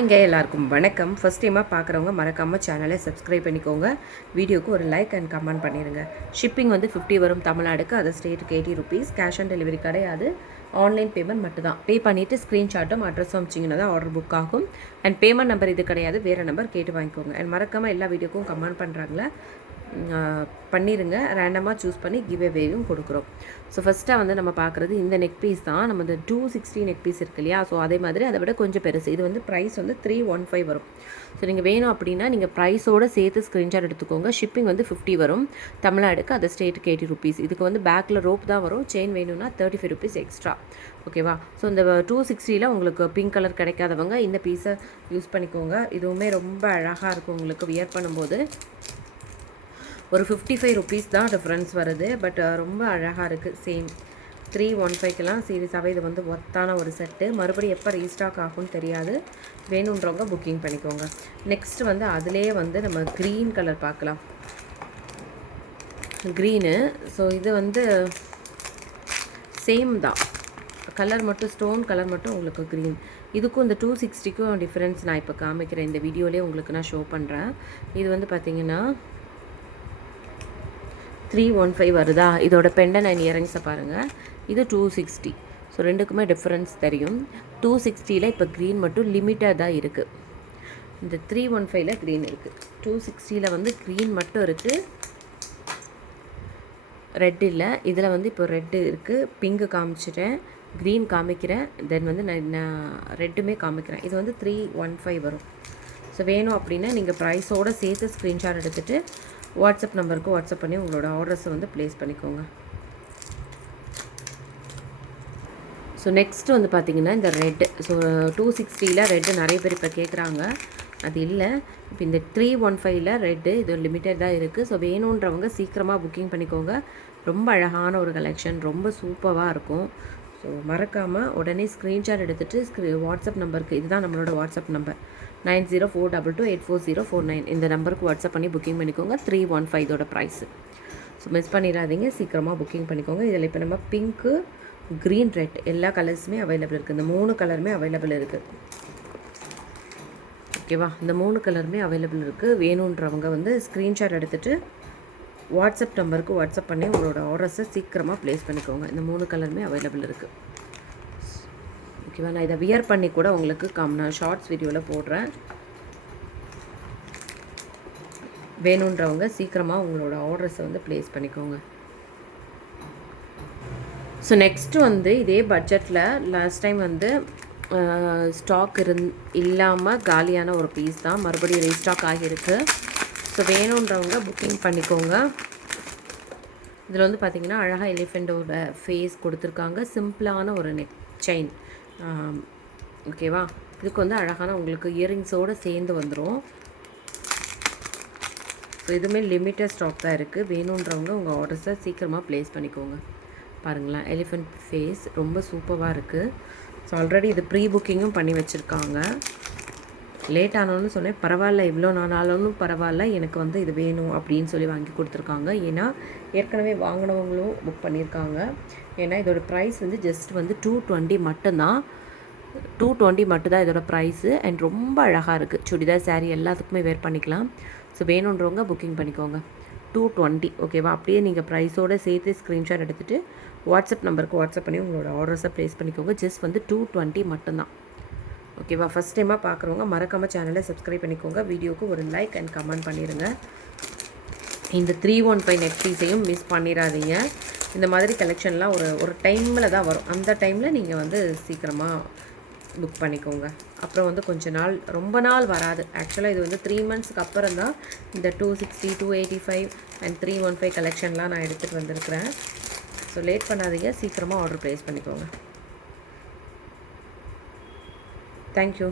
இங்கே எல்லாருக்கும் வணக்கம். ஃபஸ்ட் டைமாக பார்க்குறவங்க மறக்காமல் சேனலை சப்ஸ்கிரைப் பண்ணிக்கோங்க. வீடியோக்கு ஒரு லைக் அண்ட் கமெண்ட் பண்ணிடுங்க. ஷிப்பிங் வந்து 50 வரும் தமிழ்நாடுக்கு. அது ஸ்டேட்டுக்கு 80 ருபீஸ். கேஷ் ஆன் டெலிவரி கிடையாது. ஆன்லைன் பேமெண்ட் மட்டும் தான். பே பண்ணிவிட்டு ஸ்க்ரீன்ஷாட்டும் அட்ரஸும் அமிச்சிங்கன்னா தான் ஆர்டர் புக் ஆகும். அண்ட் பேமெண்ட் நம்பர் இது கிடையாது, வேறு நம்பர் கேட்டு வாங்கிக்கோங்க. அண்ட் மறக்காமல் எல்லா வீடியோக்கும் கமெண்ட் பண்ணுறாங்களே பண்ணிடுங்க. ரேண்டமாக சூஸ் பண்ணி கிவ் அவேவும் கொடுக்குறோம். ஸோ ஃபஸ்ட்டாக வந்து நம்ம பார்க்குறது இந்த நெக் பீஸ் தான். நம்ம இந்த 260 நெக் பீஸ் இருக்கு இல்லையா, ஸோ அதே மாதிரி அதை விட கொஞ்சம் பெருசு. இது வந்து ப்ரைஸ் வந்து 315 வரும். ஸோ நீங்கள் வேணும் அப்படின்னா நீங்கள் ப்ரைஸோடு சேர்த்து ஸ்க்ரீன்ஷாட் எடுத்துக்கோங்க. ஷிப்பிங் வந்து 50 வரும் தமிழ்நாடுக்கு. அது ஸ்டேட்டுக்கு 80 ருபீஸ். இதுக்கு வந்து பேக்கில் ரோப் தான் வரும். செயின் வேணும்னா 35 ருபீஸ் எக்ஸ்ட்ரா. ஓகேவா? ஸோ இந்த 260ல் உங்களுக்கு பிங்க் கலர் கிடைக்காதவங்க இந்த பீஸை யூஸ் பண்ணிக்கோங்க. இதுவுமே ரொம்ப அழகாக இருக்கும் உங்களுக்கு வியர் பண்ணும்போது. ஒரு 55 ருபீஸ் தான் டிஃப்ரென்ஸ் வருது, பட் ரொம்ப அழகாக இருக்குது. சேம் 315க்கெலாம் சீரியஸாகவே இது வந்து ஒர்த்தான ஒரு செட்டு. மறுபடியும் எப்போ ரீஸ்டாக் ஆகும்னு தெரியாது. வேணுன்றவங்க புக்கிங் பண்ணிக்கோங்க. நெக்ஸ்ட் வந்து அதிலே வந்து நம்ம க்ரீன் கலர் பார்க்கலாம். க்ரீனு. ஸோ இது வந்து சேம் தான், கலர் மட்டும் ஸ்டோன் கலர் மட்டும் உங்களுக்கு க்ரீன். இதுக்கும் இந்த 260க்கும் டிஃப்ரென்ஸ் நான் இப்போ காமிக்கிறேன். இந்த வீடியோலேயே உங்களுக்கு நான் ஷோ பண்ணுறேன். இது வந்து பார்த்திங்கன்னா 315 வருதா? இதோட பெண்டன் அண்ட் இயரிங்ஸை பாருங்கள். இது 260. ஸோ ரெண்டுக்குமே டிஃப்ரென்ஸ் தெரியும். 260ல் இப்போ க்ரீன் மட்டும் லிமிட்டாக தான் இருக்குது. இந்த 315ல் க்ரீன் இருக்குது. 260ல் வந்து க்ரீன் மட்டும் இருக்குது, ரெட் இல்லை. இதில் வந்து இப்போ ரெட்டு இருக்குது. பிங்க்கு காமிச்சிட்டேன், க்ரீன் காமிக்கிறேன், தென் வந்து நான் ரெட்டுமே காமிக்கிறேன். இது வந்து 315 வரும். ஸோ வேணும் அப்படின்னா நீங்கள் ப்ரைஸோடு சேர்த்து ஸ்க்ரீன்ஷாட் எடுத்துகிட்டு வாட்ஸ்அப் நம்பருக்கு வாட்ஸ்அப் பண்ணி உங்களோட ஆர்டர்ஸை வந்து ப்ளேஸ் பண்ணிக்கோங்க. ஸோ நெக்ஸ்ட்டு வந்து பார்த்திங்கன்னா இந்த ரெட்டு. ஸோ 260ல் ரெட்டு நிறைய பேர் இப்போ கேட்குறாங்க. அது இல்லை. இப்போ இந்த 315ல் ரெட்டு இது லிமிட்டட் தான் இருக்குது. ஸோ வேணுன்றவங்க சீக்கிரமாக புக்கிங் பண்ணிக்கோங்க. ரொம்ப அழகான ஒரு கலெக்ஷன், ரொம்ப சூப்பராக இருக்கும். ஸோ மறக்காமல் உடனே ஸ்க்ரீன்ஷாட் எடுத்துகிட்டு வாட்ஸ்அப் நம்பருக்கு, இதுதான் நம்மளோட வாட்ஸ்அப் நம்பர் 904222844049. இந்த நம்பருக்கு வாட்ஸ்அப் பண்ணி புக்கிங் பண்ணிக்கோங்க. 315 இதோட ப்ரைஸு. ஸோ மிஸ் பண்ணிடாதீங்க, சீக்கிரமாக புக்கிங் பண்ணிக்கோங்க. இதில் இப்போ நம்ம பிங்க்கு, க்ரீன், ரெட் எல்லா கலர்ஸுமே அவைலபிள் இருக்குது. இந்த 3 கலருமே அவைலபிள் இருக்குது. ஓகேவா? இந்த 3 கலருமே அவைலபிள் இருக்குது. வேணுன்றவங்க வந்து ஸ்க்ரீன்ஷாட் எடுத்துகிட்டு வாட்ஸ்அப் நம்பருக்கு வாட்ஸ்அப் பண்ணி உங்களோட ஆர்டர்ஸை சீக்கிரமாக ப்ளேஸ் பண்ணிக்கோங்க. இந்த 3 கலருமே அவைலபிள் இருக்குது. ஓகேவா? நான் இதை வியர் பண்ணி கூட உங்களுக்கு நான் ஷார்ட்ஸ் வீடியோவில் போடுறேன். வேணுன்றவங்க சீக்கிரமாக உங்களோட ஆர்டர்ஸை வந்து ப்ளேஸ் பண்ணிக்கோங்க. ஸோ நெக்ஸ்ட்டு வந்து இதே பட்ஜெட்டில் லாஸ்ட் டைம் வந்து ஸ்டாக் இல்லாமல் காலியான ஒரு பீஸ் தான், மறுபடியும் ரீஸ்டாக் ஆகியிருக்கு. ஸோ வேணுன்றவங்க புக்கிங் பண்ணிக்கோங்க. இதில் வந்து பார்த்திங்கன்னா அழகாக எலிஃபெண்ட்டோட ஃபேஸ் கொடுத்துருக்காங்க. சிம்பிளான ஒரு நெக் செயின். ஓகேவா? இதுக்கு வந்து அழகான உங்களுக்கு இயரிங்ஸோடு சேர்ந்து வந்துடும். ஸோ இதுவுமே லிமிட்டட் ஸ்டாக் தான் இருக்குது. வேணுன்றவங்க உங்கள் ஆர்டர்ஸை சீக்கிரமாக ப்ளேஸ் பண்ணிக்கோங்க. பாருங்களேன், எலிஃபெண்ட் ஃபேஸ் ரொம்ப சூப்பராக இருக்குது. ஸோ ஆல்ரெடி இது ப்ரீ புக்கிங்கும் பண்ணி வச்சுருக்காங்க. லேட் ஆனோன்னு சொன்னேன், பரவாயில்ல, இவ்வளோ நாளாலும் பரவாயில்ல, எனக்கு வந்து இது வேணும் அப்படின்னு சொல்லி வாங்கி கொடுத்துருக்காங்க. ஏன்னா ஏற்கனவே வாங்கினவங்களும் புக் பண்ணியிருக்காங்க. ஏன்னா இதோட ப்ரைஸ் வந்து ஜஸ்ட் வந்து 220 மட்டும்தான். 220 மட்டும்தான் இதோட ப்ரைஸு. அண்ட் ரொம்ப அழகாக இருக்குது. சுடிதார், சாரீ எல்லாத்துக்குமே வேர் பண்ணிக்கலாம். ஸோ வேணுன்றவங்க புக்கிங் பண்ணிக்கோங்க. 220. ஓகேவா? அப்படியே நீங்கள் ப்ரைஸோடு சேர்த்து ஸ்க்ரீன்ஷாட் எடுத்துகிட்டு வாட்ஸ்அப் நம்பருக்கு வாட்ஸ்அப் பண்ணி உங்களோட ஆர்டர்ஸை ப்ளேஸ் பண்ணிக்கோங்க. ஜஸ்ட் வந்து 220 மட்டும்தான். ஓகேவா? ஃபஸ்ட் டைமாக பார்க்குறவங்க மறக்காமல் சேனலை சப்ஸ்கிரைப் பண்ணிக்கோங்க. வீடியோக்கு ஒரு லைக் அண்ட் கமெண்ட் பண்ணிடுங்க. இந்த 315 நெக் பீஸையும் மிஸ் பண்ணிடாதீங்க. இந்த மாதிரி கலெக்ஷன்லாம் ஒரு டைமில் தான் வரும். அந்த டைமில் நீங்கள் வந்து சீக்கிரமாக புக் பண்ணிக்கோங்க. அப்புறம் வந்து ரொம்ப நாள் வராது. ஆக்சுவலாக இது வந்து 3 மந்த்ஸ்க்கு அப்புறம் தான் இந்த 260, 285 அண்ட் 315 கலெக்ஷன்லாம் நான் எடுத்துகிட்டு வந்திருக்கிறேன். ஸோ லேட் பண்ணாதீங்க, சீக்கிரமாக ஆர்டர் ப்ளேஸ் பண்ணிக்கோங்க. Thank you.